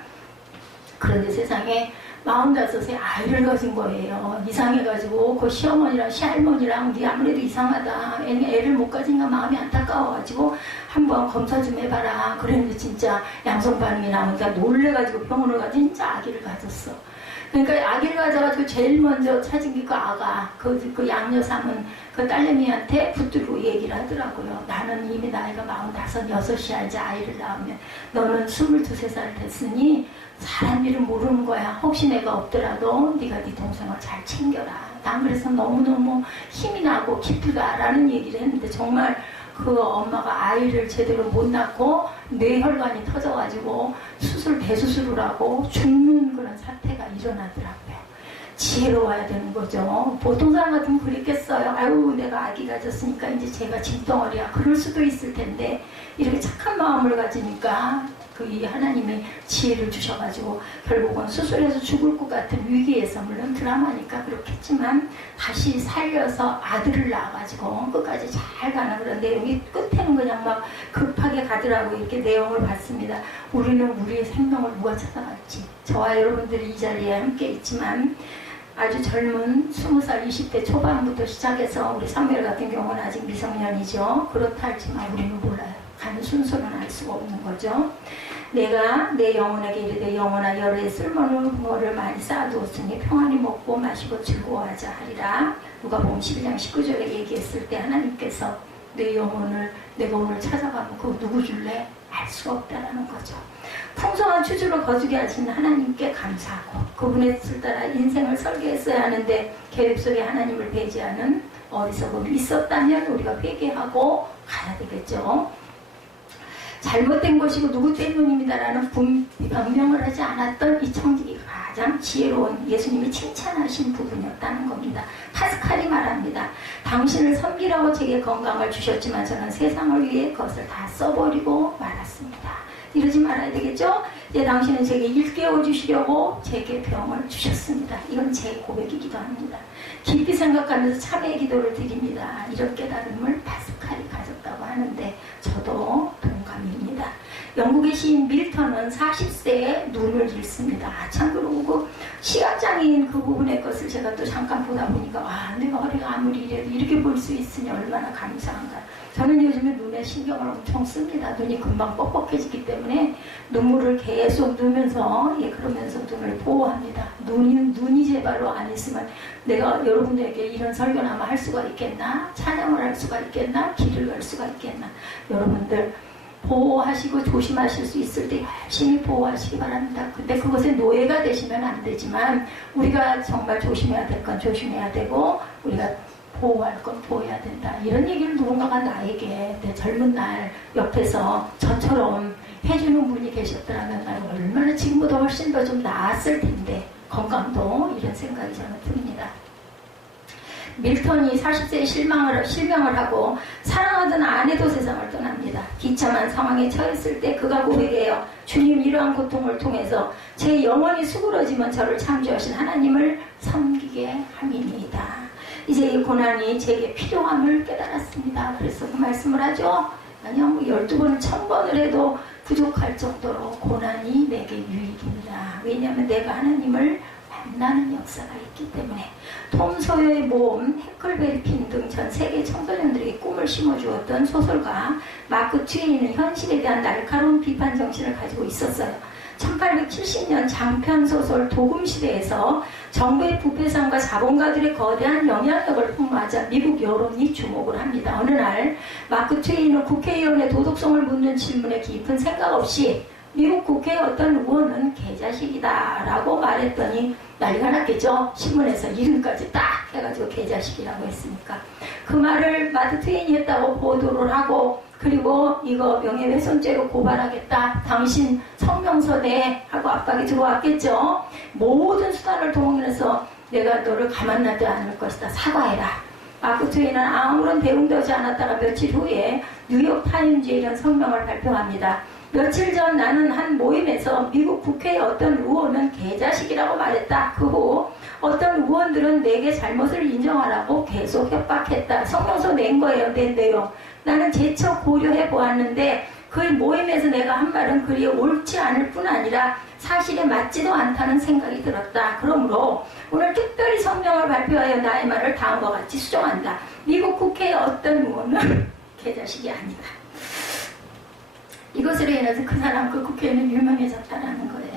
그런데 세상에 45세 아이를 가진 거예요. 이상해가지고 그 시어머니랑 시할머니랑 네 아무래도 이상하다. 애를 못 가진가 마음이 안타까워가지고 한번 검사 좀 해봐라. 그랬는데 진짜 양성 반응이 나오니까 놀래가지고 병원을 가서 진짜 아기를 가졌어. 그러니까 아기를 가져가지고 제일 먼저 찾은 게 그 아가, 그 양녀 삼은 그 딸내미한테 붙들고 얘기를 하더라고요. 나는 이미 나이가 45, 6이야. 이제 아이를 낳으면 너는 22~23살 됐으니 사람 일은 모르는 거야. 혹시 내가 없더라도 네가 네 동생을 잘 챙겨라. 난 그래서 너무너무 힘이 나고 기쁘다라는 얘기를 했는데 정말 그 엄마가 아이를 제대로 못 낳고 뇌혈관이 터져가지고 대수술을 하고 죽는 그런 사태가 일어나더라고요. 지혜로워야 되는 거죠. 보통 사람 같으면 그랬겠어요. 아유 내가 아기 가졌으니까 이제 제가 짐덩어리야. 그럴 수도 있을 텐데 이렇게 착한 마음을 가지니까 이 하나님이 지혜를 주셔가지고 결국은 수술해서 죽을 것 같은 위기에서 물론 드라마니까 그렇겠지만 다시 살려서 아들을 낳아가지고 끝까지 잘 가는 그런 내용이 끝에는 그냥 막 급하게 가더라고. 이렇게 내용을 봤습니다. 우리는 우리의 생명을 누가 찾아갈지 저와 여러분들이 이 자리에 함께 있지만 아주 젊은 20살, 20대 초반부터 시작해서 우리 사무엘 같은 경우는 아직 미성년이죠. 그렇다 할지만 우리는 몰라요. 가는 순서는 알 수가 없는 거죠. 내가 내 영혼에게 이르되 영혼아 여러의 쓸모없는 것을 많이 쌓아두었으니 평안히 먹고 마시고 즐거워하자 하리라. 누가복음 12장 19절에 얘기했을 때 하나님께서 내 영혼을 내가 오늘 찾아가면 그거 누구 줄래? 알 수가 없다라는 거죠. 풍성한 추주를 거두게 하신 하나님께 감사하고 그분의 뜻을 따라 인생을 설계했어야 하는데 계획 속에 하나님을 배제하는 어리석음이 있었다면 우리가 회개하고 가야 되겠죠. 잘못된 것이고 누구 때문입니다라는 변명을 하지 않았던 이 청지기가 가장 지혜로운 예수님이 칭찬하신 부분이었다는 겁니다. 파스칼이 말합니다. 당신을 섬기라고 제게 건강을 주셨지만 저는 세상을 위해 그것을 다 써버리고 말았습니다. 이러지 말아야 되겠죠? 이제 당신은 제게 일깨워 주시려고 제게 병을 주셨습니다. 이건 제 고백이기도 합니다. 깊이 생각하면서 참회의 기도를 드립니다. 이런 깨달음을 파스칼이 가졌다고 하는데 저도 동감입니다. 영국의 시인 밀턴은 40세에 눈을 잃습니다. 참 그러고 그 시각장애인 그 부분의 것을 제가 또 잠깐 보다 보니까 내가 허리가 아무리 이래도 이렇게 볼 수 있으니 얼마나 감사한가. 저는 요즘에 눈에 신경을 엄청 씁니다. 눈이 금방 뻑뻑해지기 때문에 눈물을 계속 넣으면서 그러면서 눈을 보호합니다. 눈이 제발로 안 있으면 내가 여러분에게 이런 설교나마 할 수가 있겠나? 찬양을 할 수가 있겠나? 길을 갈 수가 있겠나? 여러분들 보호하시고 조심하실 수 있을 때 열심히 보호하시기 바랍니다. 근데 그것에 노예가 되시면 안 되지만 우리가 정말 조심해야 될 건 조심해야 되고 우리가 보호할 건 보호해야 된다. 이런 얘기를 누군가가 나에게 내 젊은 날 옆에서 저처럼 해주는 분이 계셨더라면 나 얼마나 지금보다 훨씬 더 좀 나았을 텐데 건강도 이런 생각이 저는 듭니다. 밀턴이 40세에 실명을 하고 사랑하던 아내도 세상을 떠납니다. 비참한 상황에 처했을 때 그가 고백해요. 주님 이러한 고통을 통해서 제 영혼이 수그러지면 저를 창조하신 하나님을 섬기게 함이니이다. 이제 이 고난이 제게 필요함을 깨달았습니다. 그래서 그 말씀을 하죠. 그냥 12번, 1000번을 해도 부족할 정도로 고난이 내게 유익입니다. 왜냐하면 내가 하나님을 만나는 역사가 있기 때문에. 톰 소여의 모험, 해클베리 핀 등 전 세계 청소년들에게 꿈을 심어주었던 소설가 마크 트웨인은 현실에 대한 날카로운 비판 정신을 가지고 있었어요. 1870년 장편소설 도금시대에서 정부의 부패상과 자본가들의 거대한 영향력을 폭로하자 미국 여론이 주목을 합니다. 어느 날 마크 트웨인은 국회의원의 도덕성을 묻는 질문에 깊은 생각 없이 미국 국회의 어떤 의원은 개자식이다 라고 말했더니 난리가 났겠죠. 신문에서 이름까지 딱 해가지고 개자식이라고 했으니까 그 말을 마크 트웨인이 했다고 보도를 하고 그리고 이거 명예훼손죄로 고발하겠다. 당신 성명서 내 하고 압박이 들어왔겠죠. 모든 수단을 동원해서 내가 너를 가만두지 않을 것이다. 사과해라. 마크 트웨인은 아무런 대응도 하지 않았다가 며칠 후에 뉴욕타임즈에 이런 성명을 발표합니다. 며칠 전 나는 한 모임에서 미국 국회의 어떤 의원은 개자식이라고 말했다. 그 후 어떤 의원들은 내게 잘못을 인정하라고 계속 협박했다. 성명서 낸 거예요. 낸 내용. 나는 재차 고려해 보았는데 그 모임에서 내가 한 말은 그리 옳지 않을 뿐 아니라 사실에 맞지도 않다는 생각이 들었다. 그러므로 오늘 특별히 성명을 발표하여 나의 말을 다음과 같이 수정한다. 미국 국회의 어떤 의원은 개자식이 아니다. 이것으로 인해서 그 사람 그 국회의원은 유명해졌다는 거예요.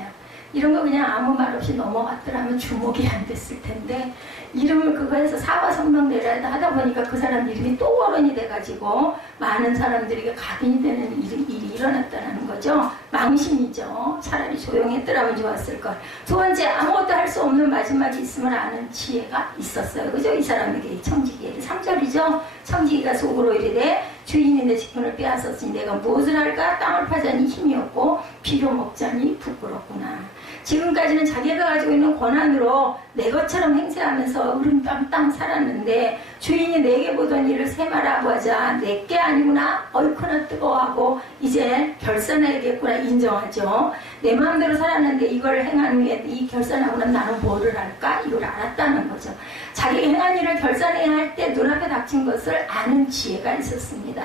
이런 거 그냥 아무 말 없이 넘어갔더라면 주목이 안 됐을 텐데 이름을 그거 해서 사과 성명 내라 하다 보니까 그 사람 이름이 또 거론이 돼가지고 많은 사람들에게 각인이 되는 일이 일어났다는 거죠. 망신이죠. 차라리 조용했더라면 좋았을 걸. 두 번째, 아무것도 할 수 없는 마지막이 있음을 아는 지혜가 있었어요. 그죠? 이 사람에게, 이 청지기에게. 3절이죠. 청지기가 속으로 이르되 주인이 내 직분을 빼앗았으니 내가 무엇을 할까? 땅을 파자니 힘이 없고 비료 먹자니 부끄럽구나. 지금까지는 자기가 가지고 있는 권한으로 내 것처럼 행세하면서 으름땅땅 살았는데 주인이 내게 보던 일을 세마라고 하자 내게 아니구나 얼큰나 뜨거워하고 이제 결산해야겠구나 인정하죠. 내 마음대로 살았는데 이걸 행한 후에 이 결산하고는 나는 뭐를 할까? 이걸 알았다는 거죠. 자기 행한 일을 결산해야 할 때 눈앞에 닥친 것을 아는 지혜가 있었습니다.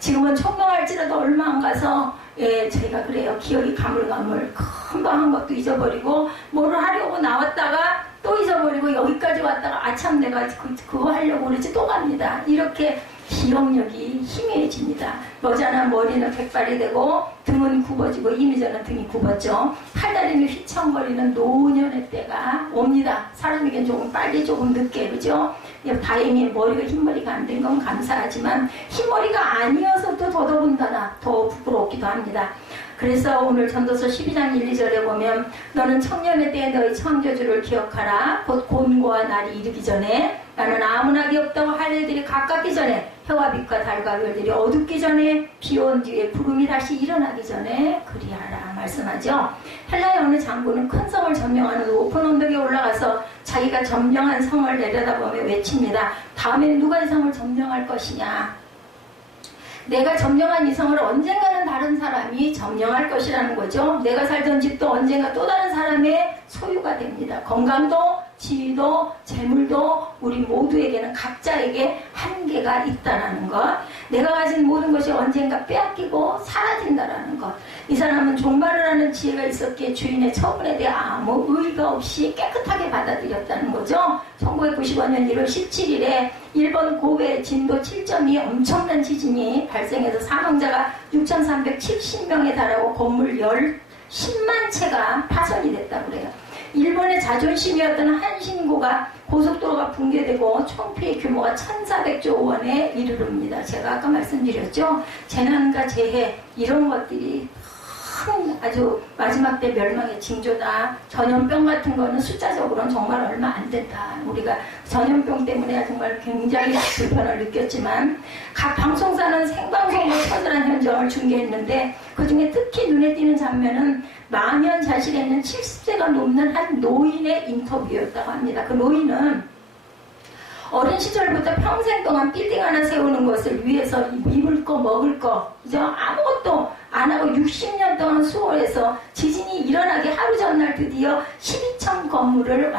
지금은 총명할지라도 얼마 안 가서 제가 그래요. 기억이 가물가물 금방 한 것도 잊어버리고 뭐를 하려고 나왔다가 또 잊어버리고 여기까지 왔다가 아참 내가 그거 하려고 그러지 또 갑니다. 이렇게 기억력이 희미해집니다. 여자는 머리는 백발이 되고 등은 굽어지고 이미 저는 등이 굽었죠. 팔다리는 휘청거리는 노년의 때가 옵니다. 사람에겐 조금 빨리 조금 늦게 그죠? 다행히 머리가 흰머리가 안 된 건 감사하지만 흰머리가 아니어서 또 더더군다나 더 부끄럽기도 합니다. 그래서 오늘 전도서 12장 1, 2절에 보면 너는 청년의 때에 너희 창조주를 기억하라. 곧 곤고와 날이 이르기 전에 나는 아무나기 없다고 할 일들이 가깝기 전에 해와 빛과 달과 별들이 어둡기 전에 비 온 뒤에 구름이 다시 일어나기 전에 그리하라 말씀하죠. 헬라의 어느 장군은 큰 성을 점령하는 높은 언덕에 올라가서 자기가 점령한 성을 내려다보며 외칩니다. 다음엔 누가 이 성을 점령할 것이냐. 내가 점령한 이 성을 언젠가는 다른 사람이 점령할 것이라는 거죠. 내가 살던 집도 언젠가 또 다른 사람의 소유가 됩니다. 건강도 지위도 재물도 우리 모두에게는 각자에게 한계가 있다는 것. 내가 가진 모든 것이 언젠가 빼앗기고 사라진다는 것. 이 사람은 종말을 하는 지혜가 있었기에 주인의 처분에 대해 아무 의의가 없이 깨끗하게 받아들였다는 거죠. 1995년 1월 17일에 일본 고베 진도 7.2 엄청난 지진이 발생해서 사망자가 6,370명에 달하고 건물 10만 채가 파손이 됐다고 그래요. 일본의 자존심이었던 한신고가 고속도로가 붕괴되고 총피해 규모가 1,400조 원에 이르릅니다. 제가 아까 말씀드렸죠. 재난과 재해 이런 것들이 큰 아주 마지막 때 멸망의 징조다. 전염병 같은 거는 숫자적으로는 정말 얼마 안 된다. 우리가 전염병 때문에 정말 굉장히 불편을 느꼈지만 각 방송사는 생방송으로 처절한 현장을 중계했는데 그중에 특히 눈에 띄는 장면은 망연자실에 있는 70세가 넘는 한 노인의 인터뷰였다고 합니다. 그 노인은 어린 시절부터 평생 동안 빌딩 하나 세우는 것을 위해서 입을 거 먹을 거 그죠? 아무것도 안 하고 60년 동안 수월해서 지진이 일어나기 하루 전날 드디어 12층 건물을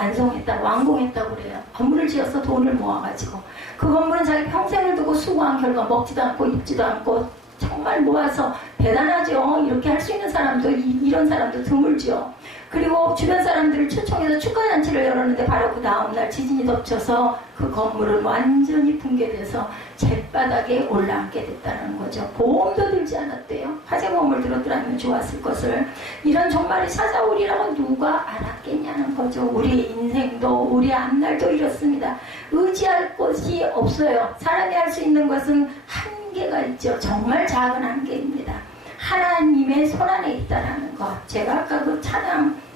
완공했다고 그래요. 건물을 지어서 돈을 모아가지고 그 건물은 자기 평생을 두고 수고한 결과 먹지도 않고 입지도 않고 정말 모아서 대단하죠. 이렇게 할 수 있는 사람도 이런 사람도 드물죠. 그리고 주변 사람들을 초청해서 축하잔치를 열었는데 바로 그 다음날 지진이 덮쳐서 그 건물은 완전히 붕괴돼서 잿바닥에 올라앉게 됐다는 거죠. 보험도 들지 않았대요. 화재보험을 들었더라면 좋았을 것을. 이런 종말이 찾아오리라고 누가 알았겠냐는 거죠. 우리 인생도 우리 앞날도 이렇습니다. 의지할 것이 없어요. 사람이 할 수 있는 것은 한계가 있죠. 정말 작은 한계입니다. 하나님의 손안에 있다라는 것. 제가 아까 그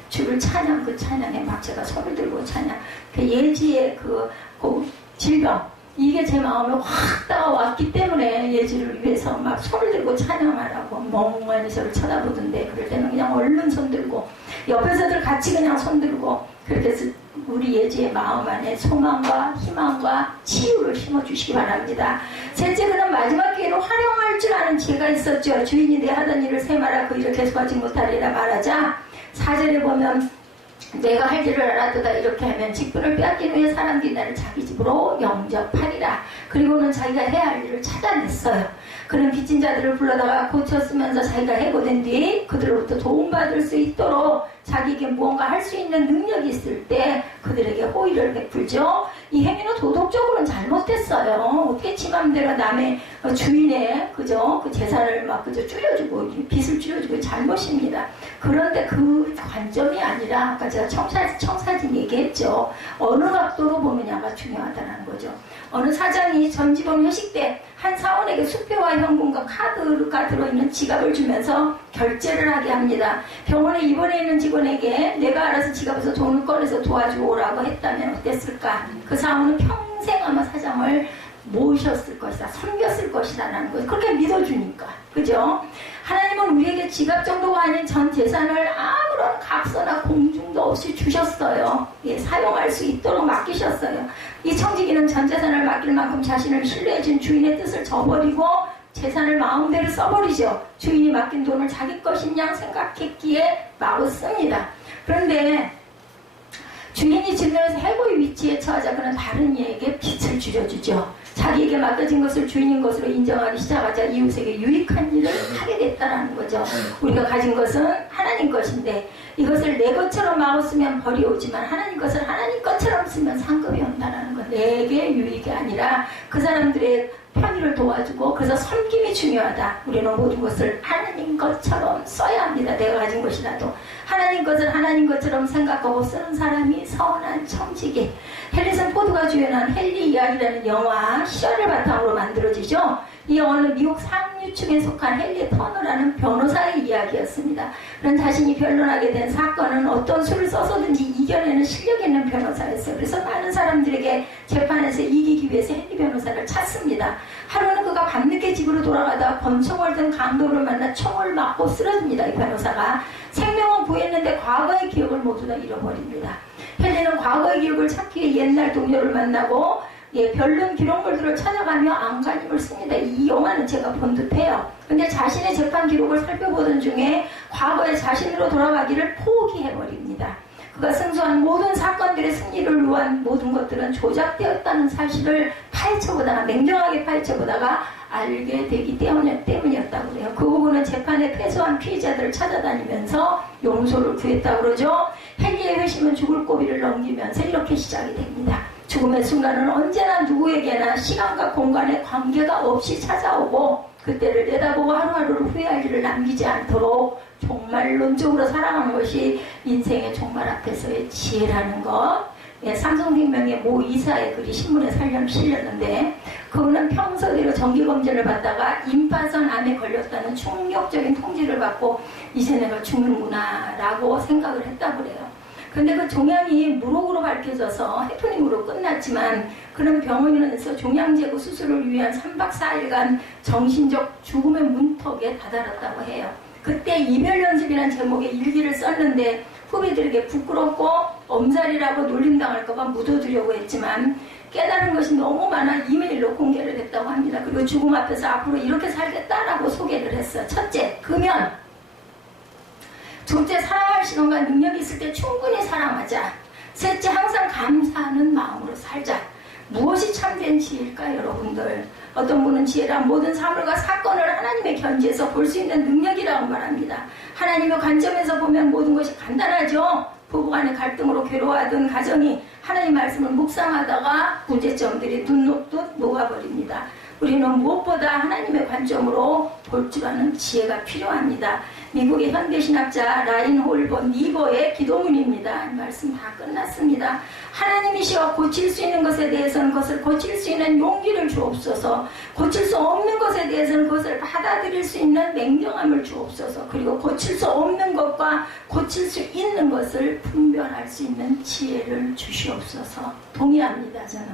주를 찬양, 그 찬양에 막 제가 손을 들고 찬양. 그 예지의 그 질병. 이게 제 마음에 확 다가왔기 때문에 예지를 위해서 막 손을 들고 찬양하라고 멍하니 저를 쳐다보던데 그럴 때는 그냥 얼른 손 들고 옆에서들 같이 그냥 손 들고 그렇게 해서 우리 예지의 마음 안에 소망과 희망과 치유를 심어주시기 바랍니다. 셋째, 그는 마지막 기회를 활용할 줄 아는 지혜가 있었죠. 주인이 내 하던 일을 세마라 그 일을 계속하지 못하리라 말하자 4절에 보면 내가 할 일을 알아도다 이렇게 하면 직분을 빼앗긴 후에 사람들이 나를 자기 집으로 영접하리라. 그리고는 자기가 해야 할 일을 찾아냈어요. 그는 빚진 자들을 불러다가 고쳤으면서 자기가 해고된 뒤에 그들로부터 도움받을 수 있도록 자기에게 무언가 할 수 있는 능력이 있을 때 그들에게 호의를 베풀죠. 이 행위는 도덕적으로는 잘못됐어요. 어떻게 지 맘대로 남의 주인의 그죠? 그 재산을 막 그저 줄여주고 빚을 줄여주고 잘못입니다. 그런데 그 관점이 아니라 아까 제가 청사진 얘기했죠. 어느 각도로 보느냐가 중요하다는 거죠. 어느 사장이 전지범 회식 때 한 사원에게 수표와 현금과 카드가 들어있는 지갑을 주면서 결제를 하게 합니다. 병원에 입원해 있는 직원에게 내가 알아서 지갑에서 돈을 꺼내서 도와주고 오라고 했다면 어땠을까? 그 사원은 평생 아마 사장을 모셨을 것이다, 섬겼을 것이다 라는 거예요. 그렇게 믿어주니까. 그죠? 하나님은 우리에게 지갑 정도가 아닌 전 재산을 아무런 값어나 공중도 없이 주셨어요. 예, 사용할 수 있도록 맡기셨어요. 이 청지기는 전 재산을 맡길 만큼 자신을 신뢰해준 주인의 뜻을 저버리고 재산을 마음대로 써버리죠. 주인이 맡긴 돈을 자기 것인 양 생각했기에 마구 씁니다. 그런데 주인이 진노에서 해고의 위치에 처하자 그는 다른 이에게 빚을 줄여주죠. 자기에게 맡겨진 것을 주인인 것으로 인정하기 시작하자 이웃에게 유익한 일을 하게 됐다라는 거죠. 우리가 가진 것은 하나님 것인데 이것을 내 것처럼 마구 쓰면 벌이 오지만 하나님 것을 하나님 것처럼 쓰면 상급이 온다라는 것. 내게 유익이 아니라 그 사람들의 편의를 도와주고, 그래서 섬김이 중요하다. 우리는 모든 것을 하나님 것처럼 써야 합니다. 내가 가진 것이라도 하나님 것을 하나님 것처럼 생각하고 쓰는 사람이 선한 청지기. 헨리슨 포드가 주연한 헨리 이야기라는 영화 시절을 바탕으로 만들어지죠. 이 영화는 미국 상류층에 속한 헨리 터너라는 변호사의 이야기였습니다. 그런 자신이 변론하게 된 사건은 어떤 수를 써서든지 이겨내는 실력 있는 변호사였어요. 그래서 많은 사람들에게 재판에서 이기기 위해서 헨리 변호사를 찾습니다. 하루는 그가 밤늦게 집으로 돌아가다 권총을 든 강도를 만나 총을 맞고 쓰러집니다. 이 변호사가 생명은 구했는데 과거의 기억을 모두 다 잃어버립니다. 헨리는 과거의 기억을 찾기 위해 옛날 동료를 만나고 변론 기록물들을 찾아가며 안간힘을 씁니다. 이 영화는 제가 본 듯해요. 근데 자신의 재판 기록을 살펴보던 중에 과거의 자신으로 돌아가기를 포기해버립니다. 그가 승소한 모든 사건들의 승리를 위한 모든 것들은 조작되었다는 사실을 파헤쳐보다가, 냉정하게 파헤쳐보다가 알게 되기 때문이었다고 그래요. 그 부분은 재판에 패소한 피해자들을 찾아다니면서 용서를 구했다고 그러죠. 헨리의 회심은 죽을 고비를 넘기면서 이렇게 시작이 됩니다. 죽음의 순간은 언제나 누구에게나 시간과 공간의 관계가 없이 찾아오고, 그때를 내다보고 하루하루를 후회할 일을 남기지 않도록 정말 논적으로 살아가는 것이 인생의 종말 앞에서의 지혜라는 것. 삼성생명의 모 이사의 글이 신문에 실렸는데, 그분은 평소대로 정기검진을 받다가 임파선 암에 걸렸다는 충격적인 통지를 받고 이제 내가 죽는구나 라고 생각을 했다고 그래요. 근데 그 종양이 무록으로 밝혀져서 해프닝으로 끝났지만, 그런 병원에서 종양 제거 수술을 위한 3박 4일간 정신적 죽음의 문턱에 다다랐다고 해요. 그때 이별연습이라는 제목의 일기를 썼는데 후배들에게 부끄럽고 엄살이라고 놀림당할까봐 묻어두려고 했지만 깨달은 것이 너무 많아 이메일로 공개를 했다고 합니다. 그리고 죽음 앞에서 앞으로 이렇게 살겠다라고 소개를 했어요. 첫째, 금연. 둘째, 사랑할 시간과 능력이 있을 때 충분히 사랑하자. 셋째, 항상 감사하는 마음으로 살자. 무엇이 참된 지혜일까, 여러분들? 어떤 분은 지혜란 모든 사물과 사건을 하나님의 견지에서 볼 수 있는 능력이라고 말합니다. 하나님의 관점에서 보면 모든 것이 간단하죠. 부부간의 갈등으로 괴로워하던 가정이 하나님 말씀을 묵상하다가 문제점들이 눈 녹듯 녹아버립니다. 우리는 무엇보다 하나님의 관점으로 볼 줄 아는 지혜가 필요합니다. 미국의 현대신학자 라인홀버 니버의 기도문입니다. 이 말씀 다 끝났습니다. 하나님이시여 고칠 수 있는 것에 대해서는 그것을 고칠 수 있는 용기를 주옵소서. 고칠 수 없는 것에 대해서는 그것을 받아들일 수 있는 냉정함을 주옵소서. 그리고 고칠 수 없는 것과 고칠 수 있는 것을 분별할 수 있는 지혜를 주시옵소서. 동의합니다, 저는.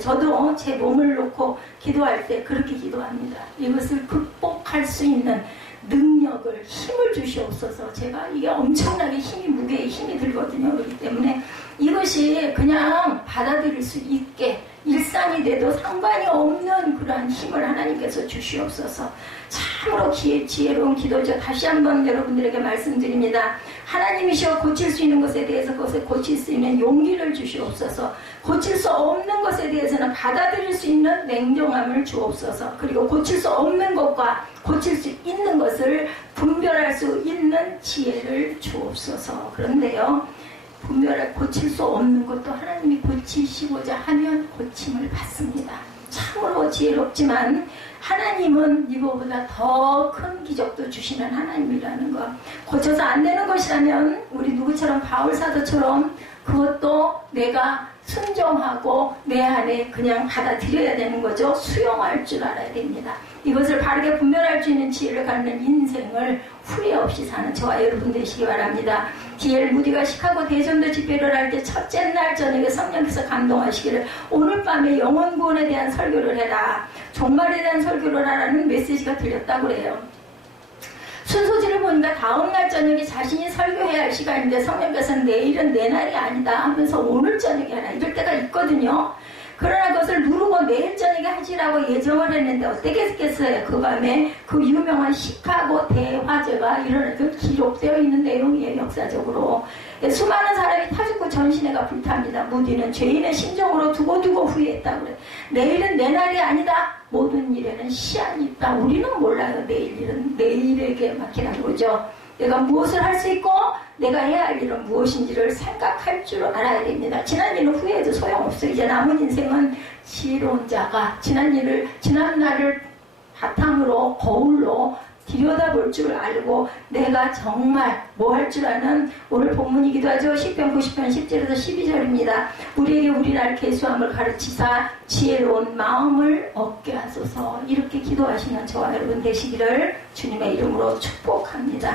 저도 제 몸을 놓고 기도할 때 그렇게 기도합니다. 이것을 극복할 수 있는 능력을, 힘을 주시옵소서. 제가 이게 엄청나게 무게에 힘이 들거든요. 그렇기 때문에 이것이 그냥 받아들일 수 있게 일상이 돼도 상관이 없는 그러한 힘을 하나님께서 주시옵소서. 참으로 지혜로운 기도죠. 다시 한번 여러분들에게 말씀드립니다. 하나님이시여 고칠 수 있는 것에 대해서 그것을 고칠 수 있는 용기를 주시옵소서. 고칠 수 없는 것에 대해서는 받아들일 수 있는 냉정함을 주옵소서. 그리고 고칠 수 없는 것과 고칠 수 있는 것을 분별할 수 있는 지혜를 주옵소서. 그런데요, 고칠 수 없는 것도 하나님이 고치시고자 하면 고침을 받습니다. 참으로 지혜롭지만 하나님은 이거보다 더 큰 기적도 주시는 하나님이라는 것. 고쳐서 안 되는 것이라면 우리 누구처럼 바울 사도처럼 그것도 내가 순종하고 내 안에 그냥 받아들여야 되는 거죠. 수용할 줄 알아야 됩니다. 이것을 바르게 분별할 수 있는 지혜를 갖는 인생을 후회 없이 사는 저와 여러분 되시기 바랍니다. D.L. 무디가 시카고 대전도 집회를 할 때 첫째 날 저녁에 성령께서 감동하시기를 오늘 밤에 영혼 구원에 대한 설교를 해라, 종말에 대한 설교를 하라는 메시지가 들렸다고 그래요. 순서지를 보니까 다음날 저녁에 자신이 설교해야 할 시간인데 성령께서는 내일은 내 날이 아니다 하면서 오늘 저녁에 하라, 이럴 때가 있거든요. 그러나 그것을 누르고 내일 저녁에 하시라고 예정을 했는데 어떻게 했겠어요? 그 밤에 그 유명한 시카고 대화재가 일어나서 기록되어 있는 내용이에요. 역사적으로. 수많은 사람이 타 죽고 전신회가 불탑니다. 무디는 죄인의 심정으로 두고두고 후회했다고 그래요. 내일은 내 날이 아니다. 모든 일에는 시한이 있다. 우리는 몰라요. 내일 일은 내일에게 맡기라는 거죠. 내가 무엇을 할 수 있고 내가 해야 할 일은 무엇인지를 생각할 줄 알아야 됩니다. 지난 일은 후회해도 소용없어요. 이제 남은 인생은 지혜로운 자가 지난 날을 바탕으로 거울로 들여다볼 줄 알고 내가 정말 뭐 할 줄 아는 오늘 본문이기도 하죠. 시편 90편 10절에서 12절입니다. 우리에게 우리 날 계수함을 가르치사 지혜로운 마음을 얻게 하소서. 이렇게 기도하시는 저와 여러분 되시기를 주님의 이름으로 축복합니다.